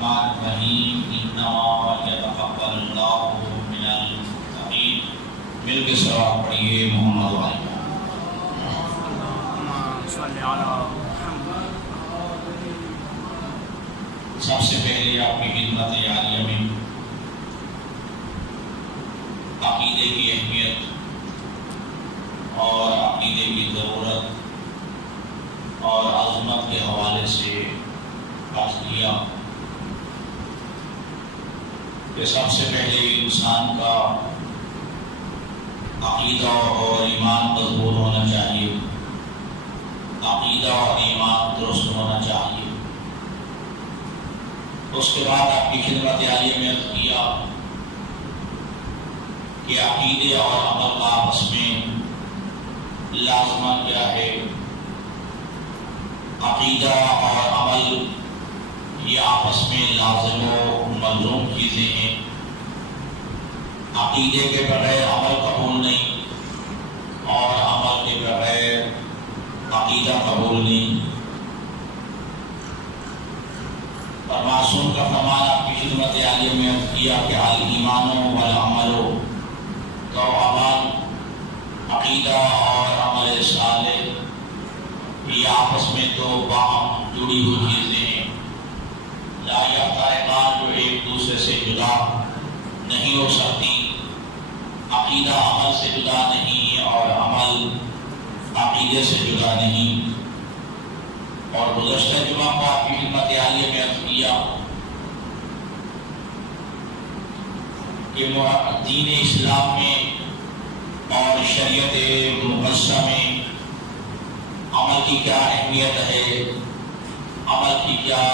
الرحمن الرحیم انما یتقبل اللہ من المتقین. مل کے سلام پڑھیے محمد علیہ. سب سے پہلے آپ کی خدمت عالیہ میں عقیدے کی اہمیت اور عقیدے کی ضرورت اور عظمت کے حوالے سے عرض کیا کہ سب سے پہلے انسان کا عقیدہ اور ایمان مضبوط ہونا چاہیے، عقیدہ اور ایمان درست ہونا چاہیے. اس کے بعد آپ کی خدمت عالیہ میں عرض کیا کہ عقیدے اور عمل کا آپس میں لازمہ کیا ہے. عقیدہ اور عمل یہ آپس میں لازم و ملزوم چیزیں ہیں. عقیدے کے بغیر عمل قبول نہیں اور عمل کے بغیر عقیدہ قبول نہیں. اور معصوم کا فرمان آپ کی خدمت عالیہ میں عرض کیا کہ الایمان والعمل توأمان، عقیدہ اور عمل صالح یہ آپس میں دو باہم جڑی ہوئی چیزیں ہیں، لا یفترقان، جو ایک دوسرے سے جدا نہیں ہو سکتی. عقیدہ عمل سے جدا نہیں اور عمل عقیدے سے جدا نہیں. اور گزشتہ جمعہ کو آپ کی خدمت عالیہ میں عرض کیا کہ دین اسلام میں اور شریعت مقدسہ میں عمل کی کیا اہمیت ہے، عمل کی کیا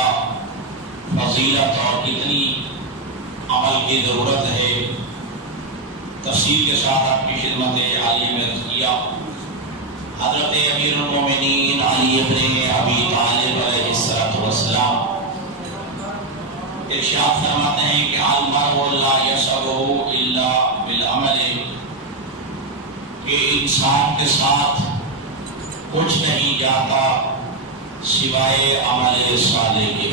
فضیلت اور کتنی عمل کی ضرورت ہے. تفصیل کے ساتھ آپ کی خدمت عالیہ میں عرض کیا. حضرت امیر المومنین علی ابن ابی طالب علیہ السلام ارشاد فرماتے ہیں کہ المرء لا یسعه الا بالعمل، کہ انسان کے ساتھ کچھ نہیں جاتا سوائے عمل صالح کے.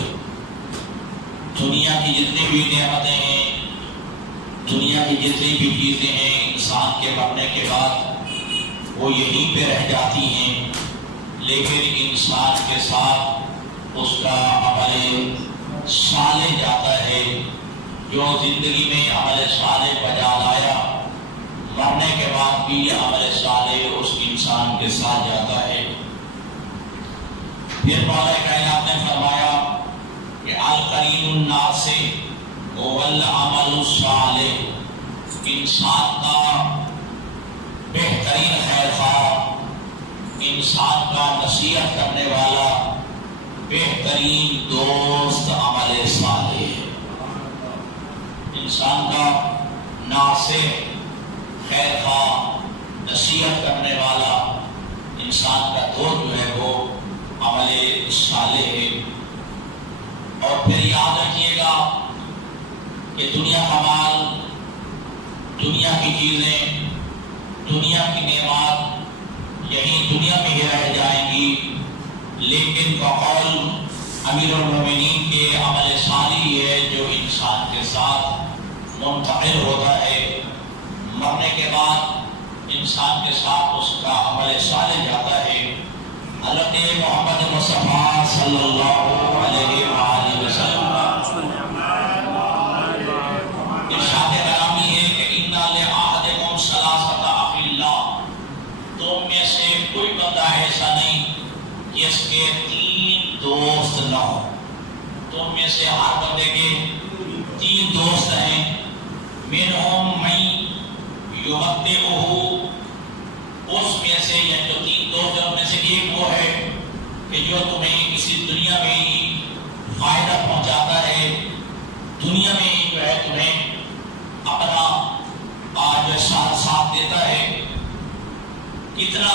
دنیا کی جتنی بھی نعمتیں ہیں، دنیا کی جتنی بھی چیزیں ہیں، انسان کے مرنے کے بعد وہ یہیں پہ رہ جاتی ہیں، لیکن انسان کے ساتھ اس کا عمل صالح جاتا ہے. جو زندگی میں عمل صالح بجا لایا، مرنے کے بعد بھی یہ عمل صالح اس انسان کے ساتھ جاتا ہے. پھر مولا کائنات نے فرمایا کہ القرین الناس هو العمل الصالح، انسان کا بہترین خیر خواہ، انسان کا نصیحت کرنے والا بہترین دوست عمل صالح ہے. انسان کا ناصح، خیر خواہ، نصیحت کرنے والا انسان کا دوست جو ہے وہ عمل صالح ہے. اور پھر یاد رکھیے گا کہ دنیا کا مال، دنیا کی چیزیں، دنیا کی نعمات یہیں دنیا میں ہی رہ جائیں گی، لیکن بقول امیر المومنین کے عمل صالح ہے جو انسان کے ساتھ منتقل ہوتا ہے. مرنے کے بعد انسان کے ساتھ اس کا عمل صالح جاتا ہے. حضرت محمد مصطفیٰ صلی اللہ علیہ وآلہ وسلم ارشاد گرامی ہے کہ اِنَّ لِأَحَدِكُمْ ثَلَاثَةَ أَخِلَّٰ، تم میں سے کوئی بندہ ایسا نہیں جس کے 3 دوست نہ ہو. تم میں سے ہر بندے کے 3 دوست ہیں. مِنْهُمْ مَن يُمَتِّعُهُ، اس میں سے یہ جو 3 دوست ہیں ان میں سے ایک وہ ہے کہ جو تمہیں کسی دنیا میں ہی فائدہ پہنچاتا ہے، دنیا میں ہی جو ہے تمہیں اپنا آج ساتھ دیتا ہے. کتنا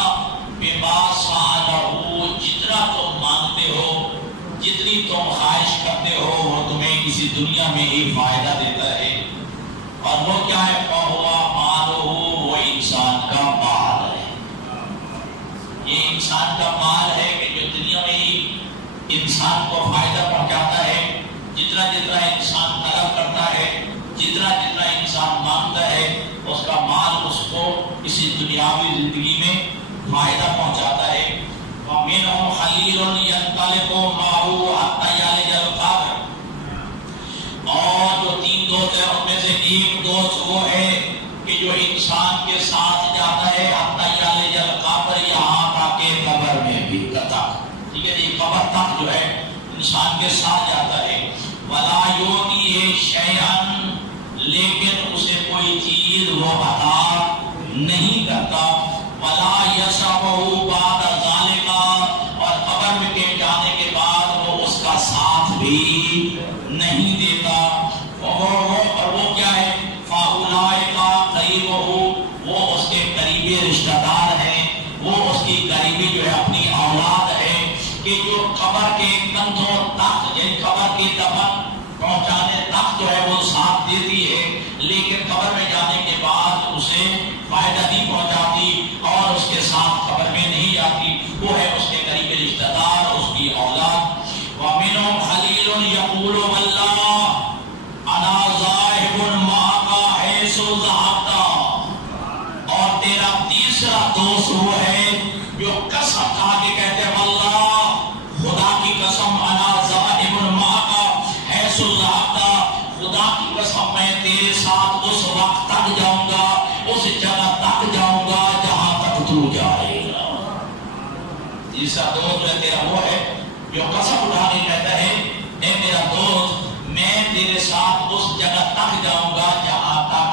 بِمَا سَأَلَهُ، جتنا تم مانگتے ہو، جتنی تم خواہش کرتے ہو وہ تمہیں کسی دنیا میں ہی فائدہ دیتا ہے. اور وہ کیا ہے؟ فَهُوَ مَالُهُ، وہ انسان کا مال ہے. یہ انسان کا مال ہے کہ جو دنیا میں ہی انسان کو فائدہ پہنچاتا ہے. جتنا جتنا جتنا انسان مانگتا ہے اس کا مال اس کو اسی دنیاوی زندگی میں فائدہ پہنچاتا ہے. وَمِنْهُمْ خَلِيلٌ يَنْطَلِقُ مَعَهُ حَتَّى يَلِجَ الْقَبْرَ. اور جو تین دوست ہیں ان میں سے ایک دوست وہ ہے کہ جو انسان کے ساتھ جاتا ہے حَتَّى يَلِجَ الْقَبْرَ، یہاں تک کہ قبر میں بھی تک. ٹھیک ہے جی، قبر تک جو ہے انسان کے ساتھ جاتا ہے. وَلَا يُؤْتِيهِ شَيْئًا، لیکن اسے کوئی چیز وہ عطا نہیں کرتا. وَلَا يَشْرَبُهُ بَعْدَ ذَلِكَ، اور قبر میں کے جانے کے بعد وہ اس کا ساتھ بھی نہیں دیتا. اور وہ کیا ہے؟ فَأُولَٰئِكَ قَرِيبُهُ، وہ اس کے قریبی رشتہ دار ہیں، وہ اس کی قریبی جو ہے اپنی اولاد ہے کہ جو قبر کے کندھوں تک، یعنی قبر کی دفن پہنچانے تک جو ہے وہ ساتھ دیتی ہے، لیکن قبر میں جانے کے بعد اسے فائدہ نہیں پہنچاتی اور اس کے ساتھ قبر میں نہیں جاتی. وہ ہے اس کے قریبی رشتہ دار، اس کی اولاد. وَمِنْهُمْ خَلِيلٌ يَقُولُ وَاللَّهِ أَنَا ذَاهِبٌ مَعَكَ حَيْثُ ذَهَبْتَ، اور تیرا تیسرا دوست وہ ہے جو قسم کھا کے کہتے ہیں واللہ، خدا کی قسم، انا ذاہب معک حیث ذہبت، خدا کی قسم میں تیرے ساتھ اس وقت تک جاؤں گا، اس جگہ تک جاؤں گا جہاں تک تو جائے گا. تیسرا دوست جو ہے تیرا وہ ہے جو قسم اٹھا کے کہتا ہے اے میرا دوست، میں تیرے ساتھ اس جگہ تک جاؤں گا جہاں تک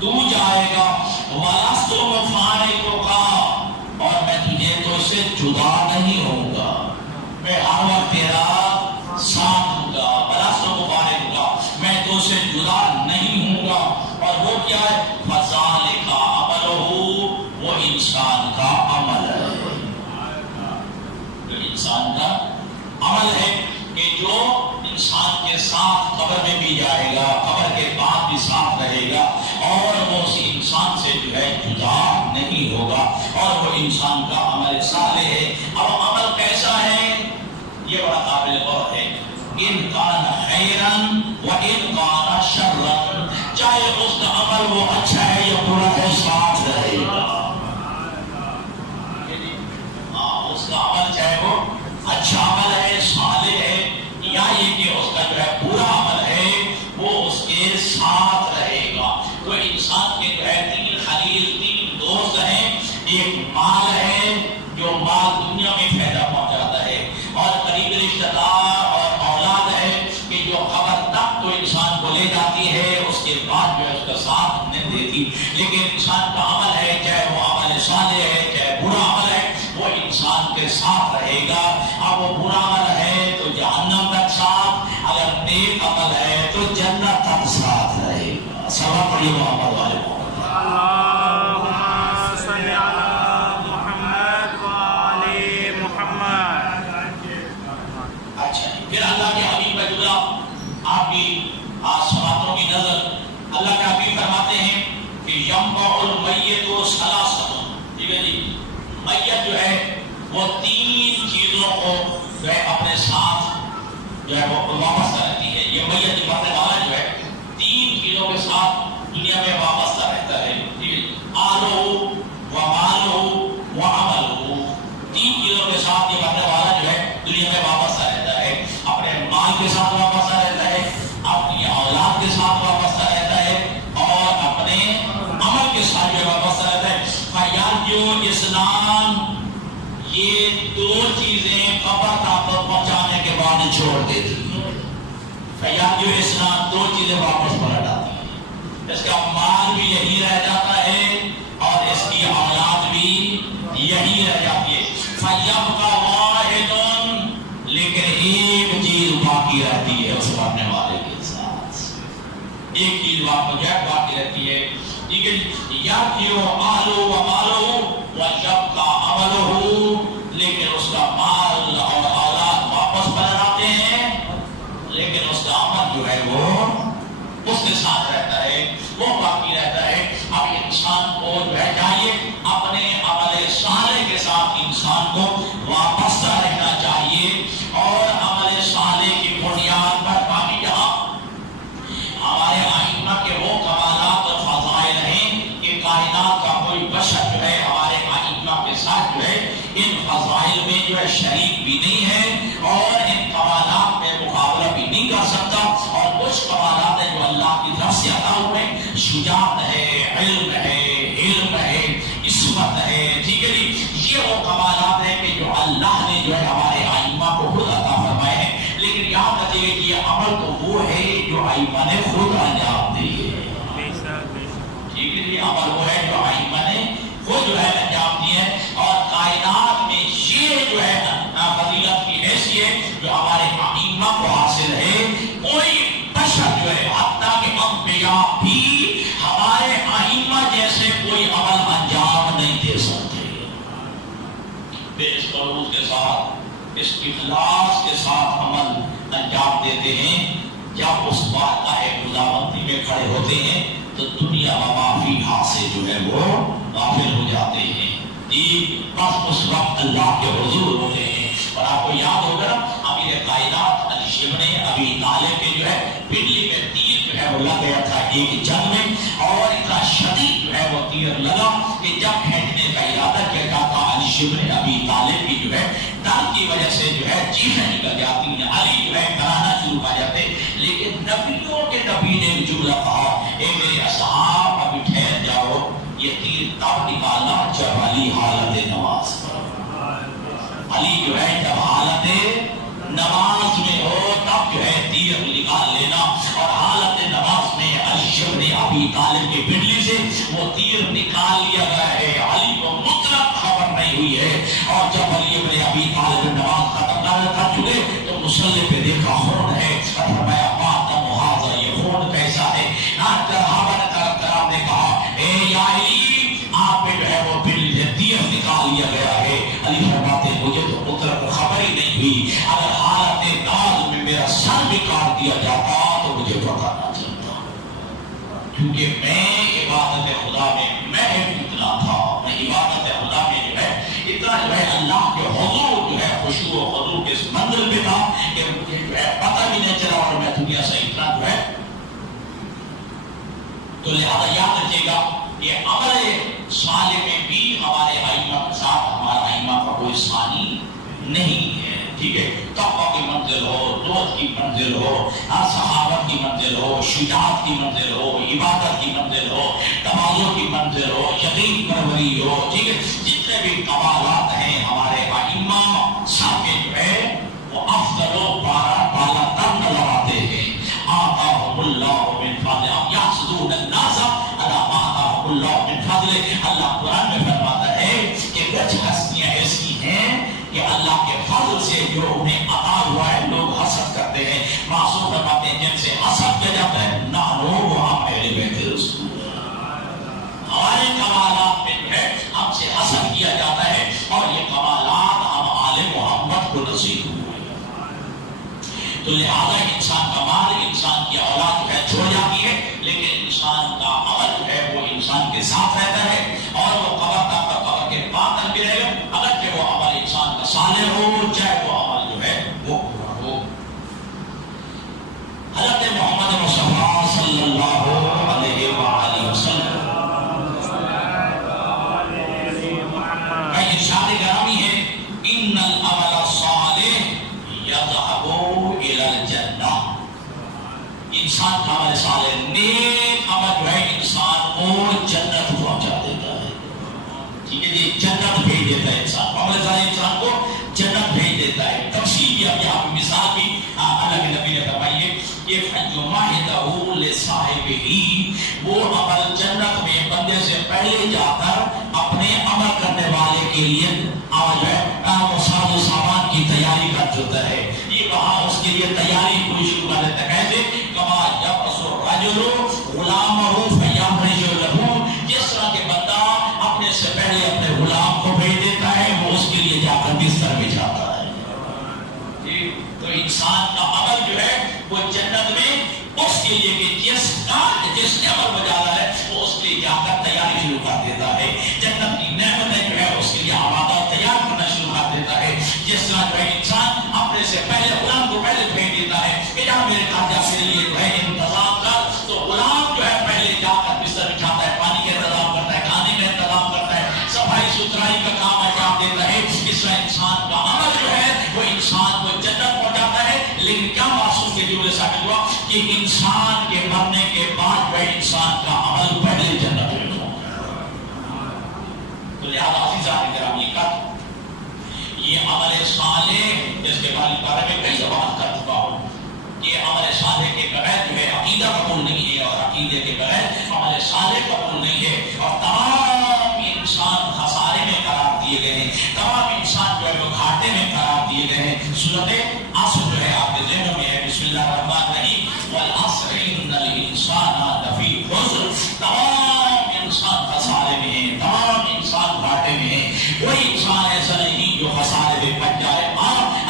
تو جائے گا. وَلَسْتُ مُفَارِقُكَ، اور میں تجھے تو سے جدا نہیں ہوں گا، میں ہر وقت تیرا ساتھ ہوں گا. وَلَسْتُ مُفَارِقُكَ، میں تو سے جدا نہیں ہوں گا. اور وہ کیا ہے؟ فَذَلِكَ عَمَلُهُ، وہ انسان کا عمل ہے. جو انسان کا عمل ہے کہ جو انسان کے ساتھ قبر میں بھی جائے گا، قبر کے بعد بھی ساتھ رہے گا، اور وہ اسی انسان سے جو ہے جدا نہیں ہوگا، اور وہ انسان کا عمل صالح ہے. اب عمل کیسا ہے یہ بڑا قابل غور ہے. ان کان خیرا و ان کان شرا، چاہے اس کا عمل وہ اچھا ہے یا برا ہے، ساتھ رہے گا. اس کا عمل چاہے وہ اچھا عمل ہے، صالح ہے، یا یہ کہ اس کا جو ہے برا عمل ہے، وہ اس کے ساتھ رہے گا. تو انسان کے جو ہے تین خلیل، تین دوست ہیں. ایک مال ہے جو مال دنیا میں فائدہ پہنچاتا ہے، اور قریب رشتہ دار اور اولاد ہے کہ جو قبر تک تو انسان کو لے جاتی ہے، اس کے بعد جو ہے اس کا ساتھ نہیں دیتی. لیکن انسان کا عمل ہے، چاہے وہ عمل صالح ہے چاہے برا عمل ہے، وہ انسان کے ساتھ رہے گا. اب وہ برا عمل ہے تو جہنم تک ساتھ، اگر نیک عمل ہے تو جنت تک ساتھ رہے گا. سبا پڑھی محمد والے اللہم صلی علی محمد وآل محمد. اچھا، پھر اللہ کے حبیب کا جملہ آپ کی سماعتوں کی نظر. اللہ کے حبیب فرماتے ہیں کہ یمبع المیت ثلاثۃ. ٹھیک ہے جی، میت جو ہے وہ تین چیزوں کو جو ہے اپنے ساتھ جو ہے وہ وابستہ رہتی ہے. یہ میت جو مرنے والا جو ہے تین چیزوں کے ساتھ دنیا میں وابستہ رہتا ہے. ٹھیک ہے، آلہ و مالہ و عملہ. تین چیزوں کے ساتھ یہ مرنے والا جو ہے دنیا میں وابستہ رہتا ہے. اپنے مال کے ساتھ وابستہ رہتا ہے، اپنی اولاد کے ساتھ وابستہ رہتا ہے، اور اپنے عمل کے ساتھ جو وابستہ رہتا ہے. فَيَرْجُ اسْنَانِ، یہ دو چیزیں قبر تک پہنچانے کے بعد چھوڑ دیتی ہیں. فَيَرْجُ اسْنَانِ، دو چیزیں واپس پلٹ آتی ہیں. اس کا مال بھی یہی رہ جاتا ہے اور اس کی اولاد بھی یہی رہ جاتی ہے. فَيَبْقَى وَاحِدٌ، لیکن ایک چیز باقی رہتی ہے اس مرنے والے کے ساتھ. ایک چیز باقی رہتی ہے. ٹھیک ہے، یَرْجِعُ أَهْلُهُ وَمَالُهُ وَيَبْقَى عَمَلُهُ، لیکن اس کا مال اور اولاد واپس پلٹ آتے ہیں، لیکن اس کا عمل جو ہے وہ اس کے ساتھ رہتا ہے، وہ باقی رہتا ہے. اب انسان کو جو ہے چاہیے اپنے عمل صالح کے ساتھ انسان کو وابستہ رہنا چاہیے، اور عمل صالح کی بنیاد پر باقی جہاں ہمارے ائمہ شجاعت ہے، علم ہے، علم ہے، عصمت ہے، ٹھیک ہے جی، یہ وہ کمالات ہیں کہ جو اللہ نے جو ہے ہمارے ائمہ کو خود عطا فرمائے ہیں. لیکن یاد رکھیے کہ یہ عمل تو وہ ہے جو ائمہ نے خود انجام دیے. ٹھیک ہے جی، عمل وہ ہے جو ائمہ نے خود جو ہے انجام دیے ہیں. اور کائنات میں یہ جو ہے فضیلت کی حیثیت جو ہمارے ائمہ کو حاصل ہے، کوئی بشر جو ہے حتیٰ کہ انبیاء بھی ہمارے ائمہ جیسے کوئی عمل انجام نہیں دے سکتے. اس قرود کے ساتھ، اس اخلاص کے ساتھ عمل انجام دیتے ہیں. جب اس بات کا خداوندی میں کھڑے ہوتے ہیں تو دنیا و ما فیہا سے جو ہے وہ غافل ہو جاتے ہیں. بس اس وقت اللہ کے حضور ہوتے ہیں. اور آپ کو یاد ہوگا امیر کائنات علی شبر ابی طالب کے جو ہے پنڈلی میں تیر جو ہے وہ لگ گیا تھا ایک جنگ میں، اور اتنا شدید جو ہے وہ تیر لگا کہ جب پھینکنے کا ارادہ کیا جاتا علی شبر ابی طالب کی جو ہے ڈر کی وجہ سے جو ہے چیخیں نکل جاتی ہیں، علی جو ہے کرانا شروع ہو جاتے. لیکن نبیوں کے نبی نے جملہ کہا، اے میرے اصحاب ابھی ٹھہر جاؤ، یہ تیر تب نکالنا جب علی حالت نماز پر. علی جو ہے جب حالت نماز میں ہو تب جو ہے تیر نکال لینا. اور حالت نماز میں علی شبر ابی طالب کی پنڈلی سے وہ تیر نکال لیا گیا ہے. علی کو مطلق خبر نہیں ہوئی ہے. اور جب علی ابن ابی طالب نماز ختم کر چکے تو مصلی پہ دیکھا خون ہے، اور فرمایا بات محاذہ، یہ خون کیسا ہے؟ کرام نے کہا اے یا علی، آپ پہ جو ہے وہ تیر نکال لیا گیا ہے. علی فرماتے مجھے تو مطلق خبر ہی نہیں ہوئی. اگر حالت نماز میں میرا سر بھی کاٹ دیا جاتا تو مجھے پتا نہ چلتا، کیونکہ میں عبادت خدا میں محب اتنا تھا، میں عبادت خدا میں جو ہے اتنا جو ہے اللہ کے حضور جو ہے خشوع و خضوع کے اس منزل پہ تھا کہ مجھے جو ہے پتہ بھی نہیں چلا اور میں دنیا سے اتنا جو ہے. تو لہذا یاد رکھیے گا کہ عمل صالح میں بھی ہمارے ائمہ کے ساتھ ہمارا ائمہ کا کوئی ثانی نہیں ہے. ٹھیک ہے، تقویٰ کی منزل ہو، زہد کی منزل ہو، صحابت کی منزل ہو، شجاعت کی منزل ہو، عبادت کی منزل ہو، تواضع کی منزل ہو، یقین پروری ہو. ٹھیک ہے، جتنے بھی کمالات ہیں ہمارے ائمہ سب کے جو ہے وہ افضل و بالا تر نظر آتے ہیں. آتاہم اللہ من فضل یحسدون الناس علی ما آتاہم اللہ من فضل. اللہ قرآن میں فرماتا ہے کہ کچھ ہستیاں ایسی ہیں کہ اللہ کے فضل سے جو انہیں عطا ہوا ہے لوگ حسد کرتے ہیں. معصوم فرماتے ہیں جن سے حسد کیا جاتا ہے نہ لوگ ہم میرے بیٹے رسول، ہمارے کمالات میں جو ہے ہم سے حسد کیا جاتا ہے، اور یہ کمالات ہم آل محمد کو نصیب ہوئے. تو لہذا انسان کا مال، انسان کی اولاد جو ہے چھوڑ جاتی ہے، لیکن انسان کا عمل جو ہے وہ انسان کے ساتھ رہتا ہے، اور وہ قبر تک کا قبر کے بعد تک بھی رہے گا، اگرچہ وہ عمل انسان کا صالح ہو، چاہے وہ عمل جو ہے وہ برا ہو. حضرت محمد مصطفیٰ صلی اللہ علیہ وآلہ وسلم کا ارشاد گرامی ہے، ان العمل الصالح یذهب الى الجنہ. انسان کا عمل صالح، نیک عمل جو ہے انسان کو جنت پہنچا دیتا ہے. ٹھیک ہے جی، جنت بھیج دیتا ہے انسان. عمل صالح انسان کو جنت بھیج دیتا ہے. تفصیل بھی اب یہاں مثال بھی اللہ کے نبی نے فرمائی ہے کہ فَجُمَعِدَهُ لِصَاحِبِهِ، وہ عمل جنت میں بندے سے پہلے جا کر اپنے عمل کرنے والے کے لیے جو ہے ساز و سامان کی تیاری کر چکا ہے. یہ وہاں اس کے لیے تیاری پوری شروع کر دیتا ہے. کیسے؟ کما یبعث الرجل غلامہ فیخرج لہ، جس طرح کے بندہ اپنے سے پہلے اپنے غلام کو بھیج دیتا ہے، وہ اس کے لیے جا کر بستر بچھاتا ہے. تو انسان کا عمل جو ہے وہ جنت میں اس کے لیے کہ جس نے عمل میں جانا ہے وہ اس کے لیے جا کر تیاری شروع کر دیتا ہے. جنت کی نعمتیں جو ہے اس کے لیے آمادہ تیار کرنا شروع کر دیتا ہے. جس طرح جو ہے انسان اپنے سے پہلے غلام کو پہلے بھیج دیتا ہے کہ جہاں میرے گھر جا کے لیے جو ہے انتظام کر، تو غلام جو ہے پہلے جا کر بستر بچھاتا ہے، پانی کا انتظام کرتا ہے، کھانے کا انتظام کرتا ہے، صفائی ستھرائی کا کام انجام دیتا ہے. اس طرح انسان کا عمل جو ہے وہ انسان کو جنت پہنچاتا ہے. لیکن کیا محسوس اس کے جملے ثابت ہوا کہ انسان کے مرنے کے بعد وہ انسان کا عمل پہلے جنت میں ہو. تو لہذا عزیزان گرامی یہ عمل صالح جس کے بارے میں کئی زبان کر چکا ہوں کہ عمل صالح کے بغیر جو ہے عقیدہ قبول نہیں ہے اور عقیدے کے بغیر عمل صالح قبول نہیں ہے اور تمام انسان خسارے میں قرار دیے گئے ہیں, تمام انسان جو ہے وہ گھاٹے میں قرار دیے گئے ہیں. سورۃ عصر جو ہے آپ کے ذہنوں میں ہے, بسم اللہ الرحمن الرحیم, والعصر ان الانسان لفی خسر, تمام انسان خسارے میں ہیں, تمام انسان گھاٹے میں ہیں. کوئی انسان ایسا نہیں جو خسارے میں بچ جائے.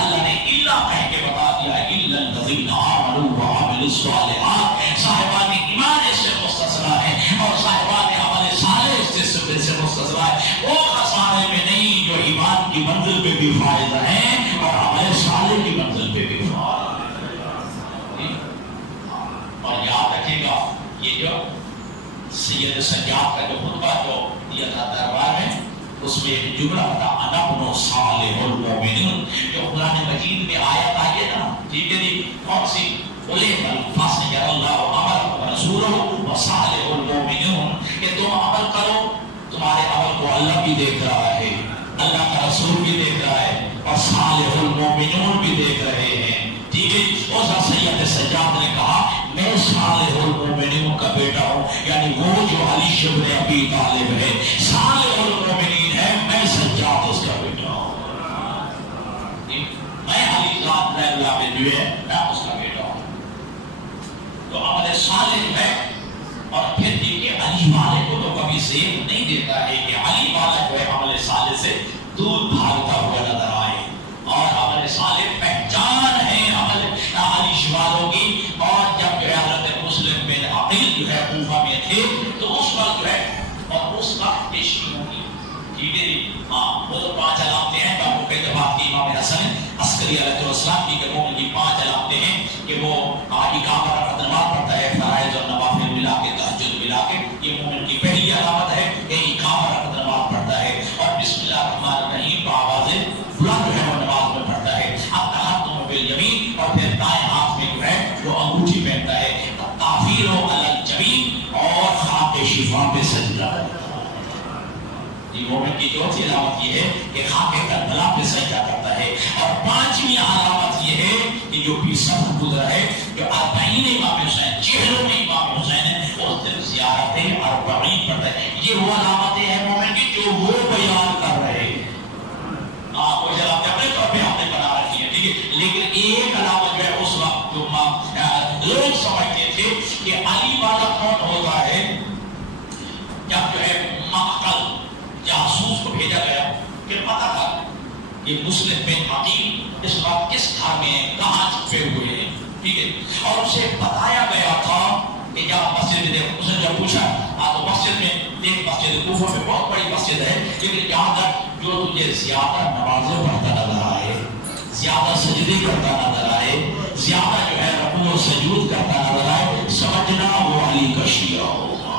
اللہ نے الا کہہ کے بتا دیا ہے, الا الذین آمنوا وعملوا الصالحات, صاحبان ایمان اس سے مستثنیٰ ہے اور صاحبان عمل صالح اس سے مستثنیٰ ہے. وہ خسارے میں نہیں جو ایمان کی منزل پہ بھی فائز ہیں اور عمل صالح کی منزل پہ بھی فائز. اور یاد رکھے گا یہ جو سید سجاد کا جو خطبہ جو دیا تھا دربار میں, اس میں ایک جملہ تھا انا ابن صالح المؤمنین, جو قرآن مجید میں آیت آئی ہے نا, ٹھیک ہے جی, کون سی, اولئک الفاسق اللہ عمل رسولہ وصالح المؤمنین, کہ تم عمل کرو, تمہارے عمل کو اللہ بھی دیکھ رہا ہے, اللہ کا رسول بھی دیکھ رہا ہے, اور صالح المؤمنین بھی دیکھ رہے ہیں. ٹھیک ہے, اس سید سجاد نے کہا میں صالح المؤمنین کا بیٹا ہوں, یعنی وہ جو علی بن ابی طالب ہے صالح المؤمنین ہے, میں سجاد اس کا بیٹا ہوں, میں علی ذات اللہ میں جو ہے میں اس کا بیٹا ہوں. تو عمل صالح ہے. اور پھر دیکھیے علی والے کو تو کبھی زیب نہیں دیتا ہے کہ علی والا جو ہے عمل صالح سے دور بھاگتا ہوا نظر آئے, اور عمل صالح پہچان ہے عمل علی والوں کی. اور جب جو ہے حضرت مسلم بن عقیل جو ہے کوفہ میں تھے تو اس وقت جو ہے, اور اس وقت پیشی ہوگی, ٹھیک ہے جی, ہاں وہ تو 5 علامتیں ہیں بابو کے جواب کی امام حسن عسکری علیہ السلام کی, کہ مومن کی 5 علامتیں ہیں کہ وہ اقامت رکعت نماز پڑھتا ہے, فرائض اور نوافل ملا کے, تہجد ملا کے, یہ مومن کی پہلی علامت ہے کہ اقامت رکعت نماز پڑھتا ہے, اور بسم اللہ الرحمن الرحیم کو آواز بلند جو ہے وہ نماز میں پڑھتا ہے. اب تحتم بالیمین, اور پھر دائیں ہاتھ میں جو ہے وہ انگوٹھی پہنتا ہے, تافیر و الجبین, اور خاک شفا پہ سجدہ. یہ مومن کی چوتھی علامت یہ ہے کہ خاک کربلا پہ سجدہ کرتا ہے. اور 5ویں علامت یہ ہے کہ جو بھی سفر گزرا ہے, جو 40 امام حسین, چہروں میں امام حسین ہے, اس دن زیارتیں 40 پڑھتا ہے. یہ وہ علامتیں ہیں مومن کی جو وہ بیان کر رہے ہیں. کوئی علامتیں اپنے طور پہ ہم نے بنا رکھی ہے, ٹھیک ہے, لیکن ایک علامت جو ہے اس وقت جو لوگ سمجھتے تھے کہ علی والا کون ہوتا ہے, جب جو ہے مقتل جاسوس کو بھیجا گیا کہ پتہ تھا کہ مسلم بن عقیل اس وقت کس گھر میں کہاں چھپے ہوئے ہیں, ٹھیک ہے, اور اسے بتایا گیا تھا کہ کیا مسجد میں دیکھ, اس نے جب پوچھا تو مسجد میں دیکھ, مسجد کوفہ میں بہت بڑی مسجد ہے, لیکن یہاں تک جو تجھے زیادہ نمازیں پڑھتا نظر آئے, زیادہ سجدے کرتا نظر آئے, زیادہ جو ہے رکوع و سجود کرتا نظر آئے, سمجھنا وہ علی کا شیعہ ہوگا,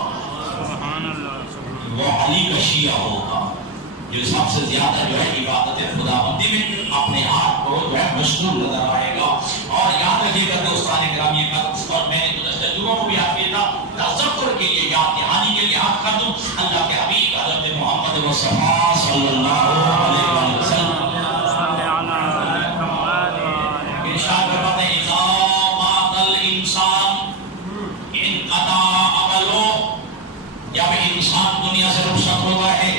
وہ علی کا شیعہ ہوگا جو سب سے زیادہ جو ہے عبادت خداوندی میں اپنے آپ کو جو ہے مشغول نظر آئے گا. اور یاد رکھیے گا دوستان گرامی کا, اور میں نے گزشتہ جمعوں کو بھی آپ کیا تھا, تذکر کے لیے, یاد دہانی کے لیے آپ کر دوں, اللہ کے حبیب حضرت محمد مصطفیٰ صلی اللہ علیہ وسلم ارشاد فرماتے ہیں, اذا مات الانسان انقطع عملہ, جب انسان دنیا سے رخصت ہوتا ہے,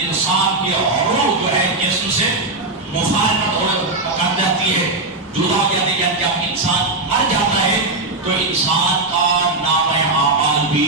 انسان کی روح جو ہے جسم سے مفارقت کر جاتی ہے, جدا ہو جاتی ہے. جب انسان مر جاتا ہے تو انسان کا نام اعمال بھی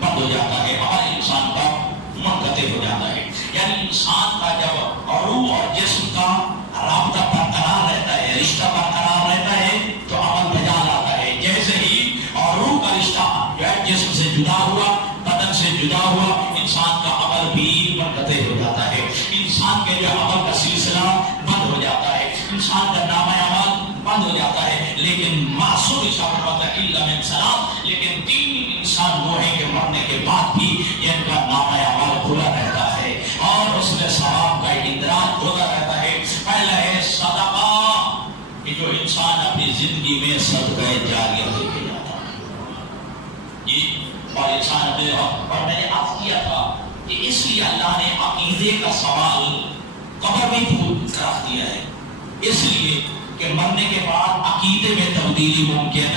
بند ہو جاتا ہے, اور انسان کا منقطع ہو جاتا ہے. یعنی انسان کا جب روح اور جسم کا رابطہ برقرار رہتا ہے, رشتہ برقرار رہتا ہے, تو عمل بجا لاتا ہے. جیسے ہی اور روح کا رشتہ جو ہے جسم سے جدا ہوا, بدن سے جدا ہوا, انسان کا عمل بھی منقطع ہو جاتا ہے, انسان کے جو عمل کا سلسلہ بند ہو جاتا ہے, انسان کا نام اعمال بند ہو جاتا ہے. لیکن معصوم الا من سلام, لیکن 3 انسان وہ ہیں کہ مرنے کے بعد بھی ان کا نام اعمال کھلا رہتا ہے اور اس میں ثواب کا اندراج ہوتا رہتا ہے. پہلا ہے صدقہ, کہ جو انسان اپنی زندگی میں صدقہ جاریہ لے کے جاتا ہے یہ اور انسان اپنے اور میں نے عرض کیا تھا کہ اس لیے اللہ نے عقیدے کا سوال قبر میں رکھ دیا ہے، اس لیے کہ مرنے کے بعد عقیدے میں تبدیلی ممکن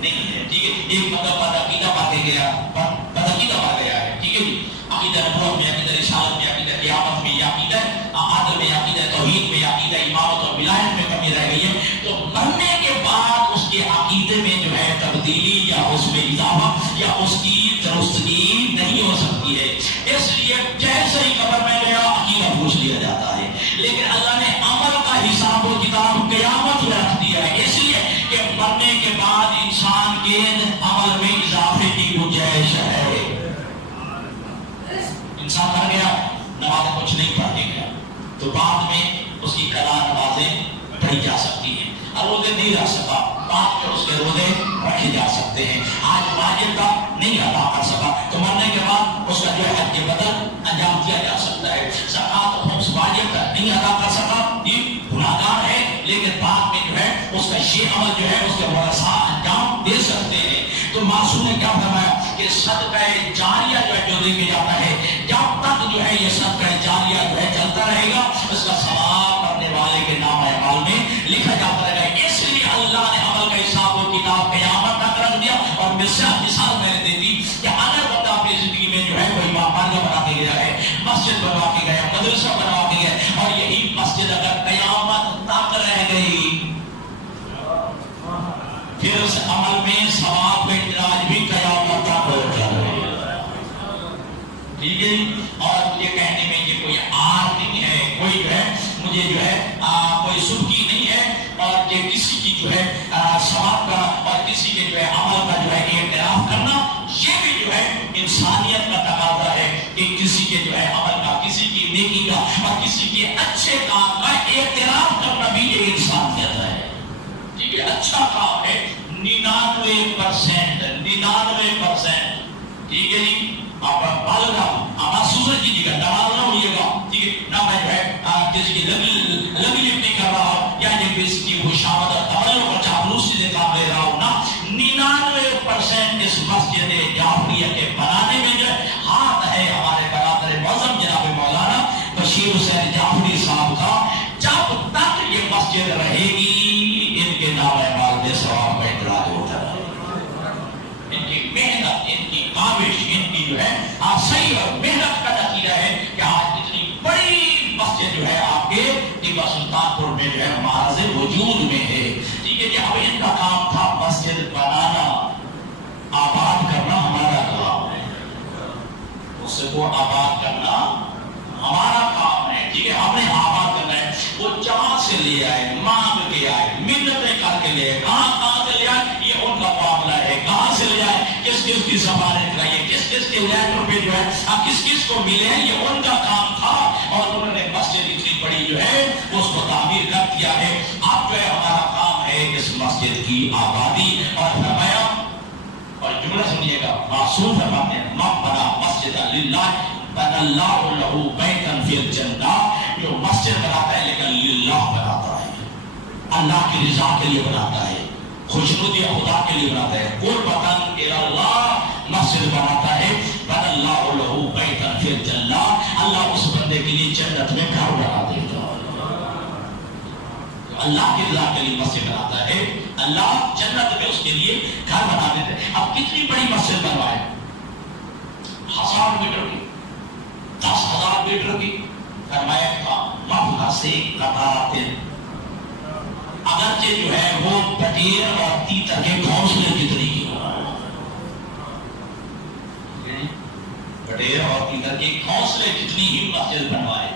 نہیں ہے، ٹھیک ہے؟ ایک مطلب بدعقیدہ مارے گیا، بدعقیدہ مار گیا ہے، ٹھیک ہے جی؟ عقیدہ نبوت میں، عقیدہ رسالت میں، عقیدہ قیامت میں، یہ عقیدہ عدل میں، عقیدہ توحید میں، عقیدہ امامت اور ولایت میں کمی رہ گئی ہے، تو مرنے کے بعد اس کے عقیدے میں جو ہے تبدیلی یا اس میں اضافہ یا اس کی درستگی نہیں ہو سکتی ہے، اس لیے جیسے ہی قبر میں گیا عقیدہ پوچھ لیا جاتا ہے، لیکن اللہ نے عمل کا حساب و کتاب قیامت میں رکھ دیا ہے، اس لیے کہ مرنے کے بعد انسان کے عمل میں اضافے کی گنجائش ہے۔ انسان مر گیا، نماز کچھ نہیں پڑھ کے گیا تو بعد میں اس کی قضا نمازیں پڑھی جا سکتی ہیں، اور روزے نہیں رکھ سکا بعد میں اس کے روزے رکھے جا سکتے ہیں، آج واجب کا نہیں ادا کر سکا تو مرنے کے بعد اس کا جو ہے حج بدل انجام دیا جا سکتا ہے، زکات و خمس واجب کا نہیں ادا کر سکا یہ گناہگار ہے، لیکن بعد میں جو ہے اس کا یہ عمل جو ہے اس کے ورثاء انجام دے سکتے ہیں۔ تو معصوم نے کیا فرمایا کہ صدقہ جاریہ جو ہے جو دے کے جاتا ہے، جب تک جو ہے یہ صدقہ جاریہ جو ہے چلتا رہے گا اس کا ثواب کرنے والے کے نام اعمال میں لکھا جاتا رہے گا، اس لیے اللہ نے عمل کا حساب و کتاب قیامت تک رکھ دیا۔ اور مثال میں نے دے دی کہ اگر بندہ اپنی زندگی میں جو ہے کوئی ماپانگاہ بنا کے گیا ہے، مسجد بنوا کے گیا، مدرسہ بنوا کے گیا، اور یہی مسجد اگر قیامت تک رہ گئی پھر اس عمل میں ثواب میں اندراج بھی قیامت تک ہو جائے، ٹھیک ہے؟ اور مجھے کہنے میں یہ کوئی آر نہیں ہے، کوئی جو ہے مجھے جو ہے کوئی سبکی نہیں ہے، اور یہ کسی کی جو ہے ثواب کا اور کسی کے جو ہے عمل کا جو ہے اعتراف کرنا یہ بھی جو ہے انسانیت کا تقاضا ہے کہ کسی کے جو ہے عمل کا، کسی کی نیکی کا اور کسی کے اچھے کام کا اعتراف کرنا بھی یہ انسانیت ہے، ٹھیک ہے؟ اچھا کام ہے 99%، ٹھیک ہے جی؟ آپ بالغ سوزر کیجیے گا، نہ ہوئیے گا، ٹھیک ہے؟ نہ میں جو ہے کسی کی لگی نہیں کر رہا ہوں یا یہ کسی کی خوشامد اور توجہ اور چاپلوسی سے کام لے رہا ہوں، نا 99% اس مسجد جعفریہ کے بنانے میں جو ہاتھ ہے ہمارے برادر معظم جناب مولانا بشیر حسین جعفری صاحب کا۔ جب تک یہ مسجد رہے گی ان کے نام اعمال میں ثواب کا اندراج ہوتا ہے، ان کی محنت، ان کی کاوش، ان کی جو ہے صحیح اور محنت کا نتیجہ ہے کہ آج اتنی بڑی مسجد جو ہے آپ کے ٹیپو سلطان پور میں جو ہے معرض وجود میں ہے، ٹھیک ہے جی؟ اب ان کا کام تھا مسجد بنانا، آباد کرنا ہمارا کام ہے، اس کو آباد کرنا ہمارا کام ہے، ٹھیک ہے؟ ہم نے آباد کرنا ہے، وہ جہاں سے لے آئے، مانگ کے آئے، منتیں کر کے لے آئے، کہاں سے لے آئے یہ ان کا معاملہ ہے، کہاں سے لے آئے، کس کی سفارت کرائی ہے، کس کے لیٹر پہ جو ہے کس کو ملے ہیں، یہ ان کا کام تھا، اور انہوں نے مسجد اتنی بڑی جو ہے اس کو تعمیر کر دیا ہے۔ اب جو ہے ہمارا کام ہے اس مسجد کی آبادی، اور فرمایا اور جملہ سنیے گا، معصوم فرماتے ہیں من بنا مسجد للہ بنا اللہ لہ بیتا فی الجنہ، جو مسجد بناتا ہے لیکن للہ بناتا ہے، اللہ کی رضا کے لیے بناتا ہے، خوشنودی خدا کے لیے بناتا ہے، قربتاً الی اللہ مسجد بناتا ہے، بنا اللہ لہ بیتا فی الجنہ، اللہ اس بندے کے لیے جنت میں گھر بنا دیتا ہے، اللہ کی رضا کے لیے مسجد بناتا ہے، اللہ جنت میں اس کے لیے گھر بنا دیتا ہے۔ اب کتنی بڑی مسجد بنوائے، 1000 میٹر کی، 10,000 میٹر کی، فرمایا تھا مفلا سے قطعات، اگرچہ جو ہے وہ بٹیر اور تیتر کے گھونسلے کتنی کی ہو، بٹیر اور تیتر کے گھونسلے کتنی ہی مسجد بنوائے،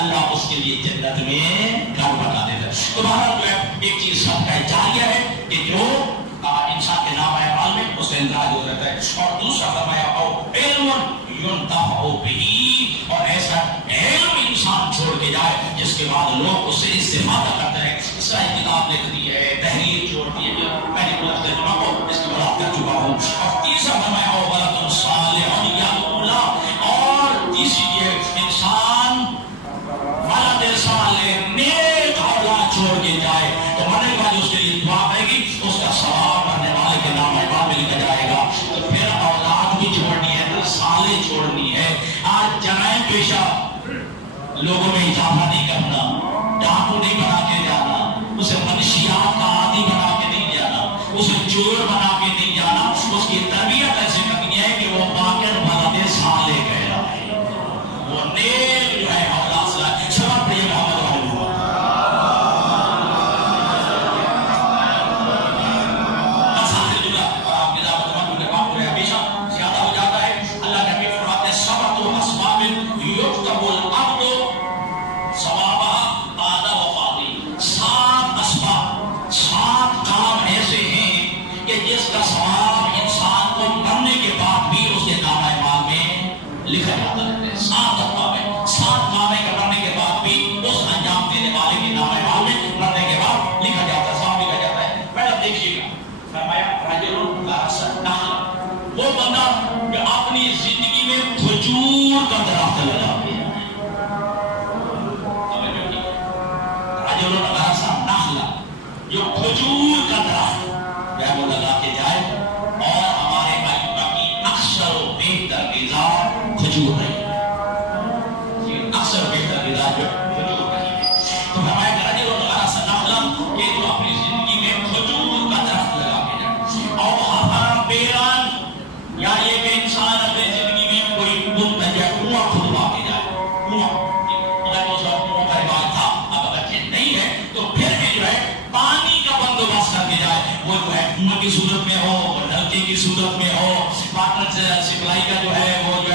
اللہ اس کے لیے جنت میں گھر بنا دیتا ہے۔ تمہارا جو ہے ایک چیز صدقہ جاریہ ہے کہ جو انسان کے نام اعمال میں اس کا اندراج ہو رہتا ہے، اور دوسرا فرمایا او علم ينتفع به، اور ایسا علم انسان چھوڑ کے جائے جس کے بعد لوگ اس سے استفادہ کرتے ہیں۔ اس طرح کتاب لکھ دی ہے، تحریر چھوڑ دی ہے، میں نے بلا ترجمہ کو اس کی وضاحت کر چکا ہوں۔ اور تیسرا فرمایا او ولد صالح یدعو له، اور تیسری یہ انسان ولد صالح نیک اولاد چھوڑ کے جائے تو مرنے کے بعد اس کے پیشہ لوگوں میں اضافہ نہیں کرنا، ڈاکو نہیں بنا کے جانا، اسے منشیات کا عادی بنا کے نہیں جانا، اسے چور بنا کے نہیں جانا، اس کی تربیت ایسے کرنی ہے کہ وہ باقر بلد صالح کہہ رہا ہے، وہ نیک جو ہے اولاد صلاح سبب پڑھیے محمد والے صورت میں ہو، نلکے کی صورت میں ہو، واٹر سپلائی کا جو ہے وہ جو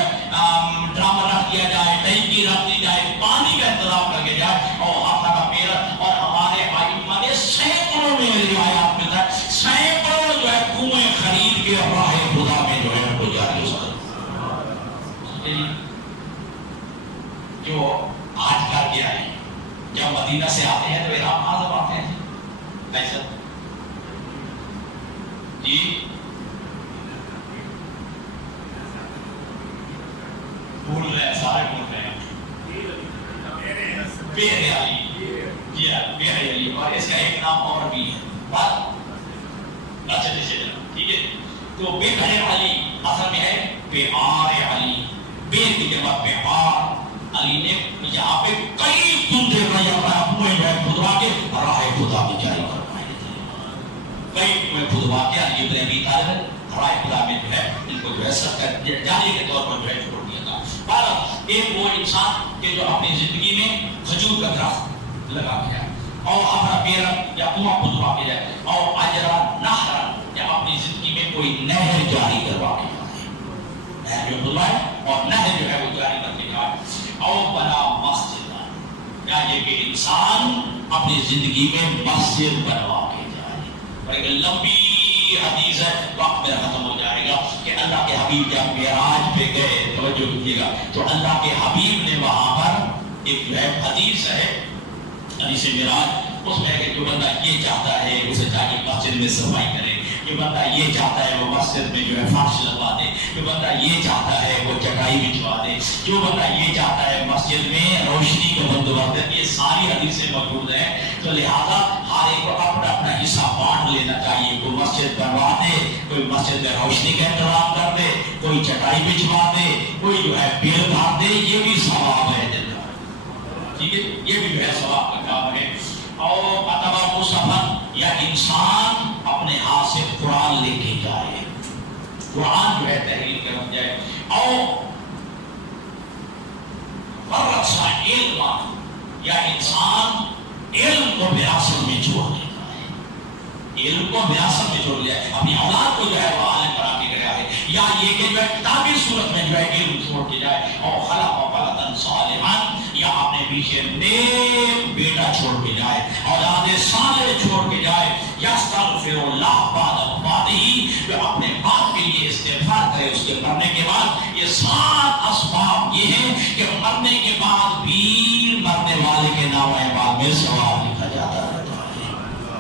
ڈرام رکھ دیا جائے، ٹینکی رکھ دی جائے، پانی کا انتظام کر کے جائے، اور ہاتھا کا پیرا اور ہمارے ائمہ نے سینکڑوں میں روایات میں تھا، سینکڑوں جو ہے کنویں خرید کے راہ خدا میں جو ہے وہ جاری ہو سکتا جو آج کر کے آئے جب مدینہ سے آتے ہیں تو ارام آزم آتے ہیں کیسا جی بھول رہے ہیں، سارے بھول رہے ہیں بیر علی، جی ہاں بیر علی، اور اس کا ایک نام اور بھی ہے بات اچھا جیسے ٹھیک ہے. تو بیر علی اصل میں ہے بیار علی، بیر کی جگہ بیار علی نے یہاں پہ کئی تندے کا یا کنویں جو ہے کھدوا کے راہ خدا کی جاری کروائے تھے، کئی کنویں کھدوا کے علی ابن ابی طالب راہ خدا میں جو ہے ان کو جو ہے سب کا جاری کے طور پر جو ہے چھوڑ دیا تھا. بہرحال ایک وہ انسان کہ جو اپنی زندگی میں کھجور کا درخت لگا گیا اور اپنا پیرا یا کنواں کھدوا کے جائے اور اجرا نہرا یا اپنی زندگی میں کوئی نہر جاری کروا کے جائے، نہر جو کھدوائے اور نہر جو ہے وہ جاری کر کے جائے اور بنا مسجد، یا یہ کہ انسان اپنی زندگی میں مسجد بنوا کے جائے. اور ایک لمبی حدیث ہے، وقت میرا ختم ہو جائے گا کہ اللہ کے حبیب جب معراج پہ گئے، توجہ کیجیے گا، تو اللہ کے حبیب نے وہاں پر ایک جو ہے حدیث ہے، حدیث معراج، اس میں کہ جو بندہ یہ چاہتا ہے اسے چاہیے مسجد میں صفائی کرے، جو بندہ یہ چاہتا ہے وہ مسجد میں جو ہے فرش لگوا دے، جو بندہ یہ چاہتا ہے وہ چٹائی بچھوا دے، جو بندہ یہ چاہتا ہے مسجد میں روشنی کا بندوبست ہے. یہ ساری حدیثیں موجود ہیں. تو لہذا ہر ایک کو اپنا اپنا حصہ بانٹ لینا چاہیے. کوئی مسجد بنوا دے، کوئی مسجد میں روشنی کا انتظام کر دے، کوئی چٹائی بچھوا دے، کوئی جو ہے بل بھر دے، یہ بھی ثواب ہے دل کا، ٹھیک ہے، یہ بھی جو ہے ثواب کا کام ہے. اور اتباع مصحف یا انسان اپنے ہاتھ سے قرآن لے کے جائے، قرآن جو ہے تحریر کر جائے. اور ورثہ علم یا انسان علم کو وراثت میں چھوڑ دیتا ہے، علم کو وراثت میں چھوڑ دیا ہے، اپنی اولاد کو جو ہے وہ عالم بنا کے گیا ہے، یا یہ کہ جو ہے کتابی صورت میں جو ہے علم چھوڑ کے جائے. اور خلق ولدا صالحا، یا اپنے پیچھے نیک بیٹا چھوڑ کے جائے، اولاد صالح چھوڑ کے جائے. یستغفر اللہ بعد وفاتہ، جو اپنے باپ کے لیے استغفار کرے اس کے مرنے کے بعد. یہ 7 اسباب یہ ہیں کہ مرنے کے بعد بھی مرنے والے کے نام اعمال میں ثواب لکھا جاتا ہے.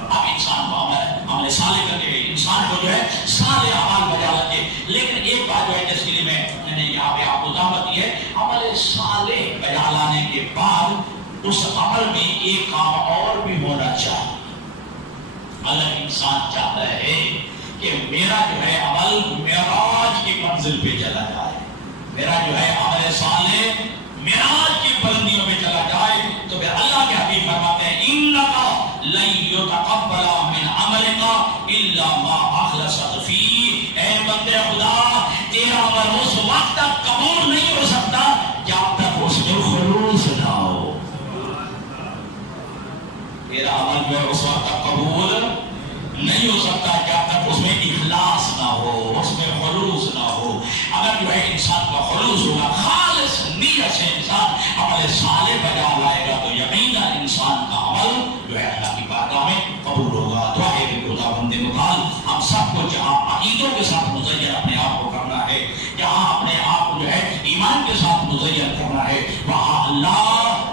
اب انسان کو عمل صالح کر کے انسان کو جو ہے صالح اعمال بجا لگے. لیکن ایک بات جو ہے جس کے لیے میں نے یہاں پہ آپ کو دعوت دی ہے، عمل صالح بجا لانے کے بعد اس عمل میں ایک کام اور بھی ہونا چاہیے. اگر انسان چاہتا ہے کہ میرا جو ہے عمل معراج کی منزل پہ چلا جائے، میرا جو ہے عمل صالح معراج کی بلندیوں میں چلا جائے تو پھر اللہ کے حبیب فرماتے ہیں انک لن یتقبل من عملک الا ما اخلصت فیہ، اے بندے خدا تیرا عمل اس وقت تک قبول نہیں ہو سکتا جب تک اس میں خلوص نہ ہو. تیرا عمل جو ہے اس وقت تک قبول نہیں ہو سکتا جب تک اس میں اخلاص نہ ہو، اس میں خلوص نہ ہو. اگر جو ہے انسان کا خلوص ہوگا، خالص نیت سے انسان عمل صالح بجا لائے گا تو یقیناً انسان کا عمل جو ہے اللہ کی بارگاہ میں قبول ہوگا. دعا ہے کہ خدا بند مطال ہم سب کو جہاں عقیدوں کے ساتھ مزین اپنے آپ کو کرنا ہے، جہاں اپنے آپ کو جو ہے ایمان کے ساتھ مزین کرنا ہے، وہاں اللہ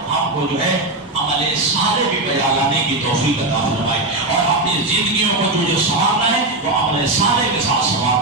ہم کو جو ہے عمل صالح بھی بجا لانے کی توفیق عطا فرمائے اور اپنی زندگیوں کو جو سنوارنا ہے وہ عمل صالح کے ساتھ سنوار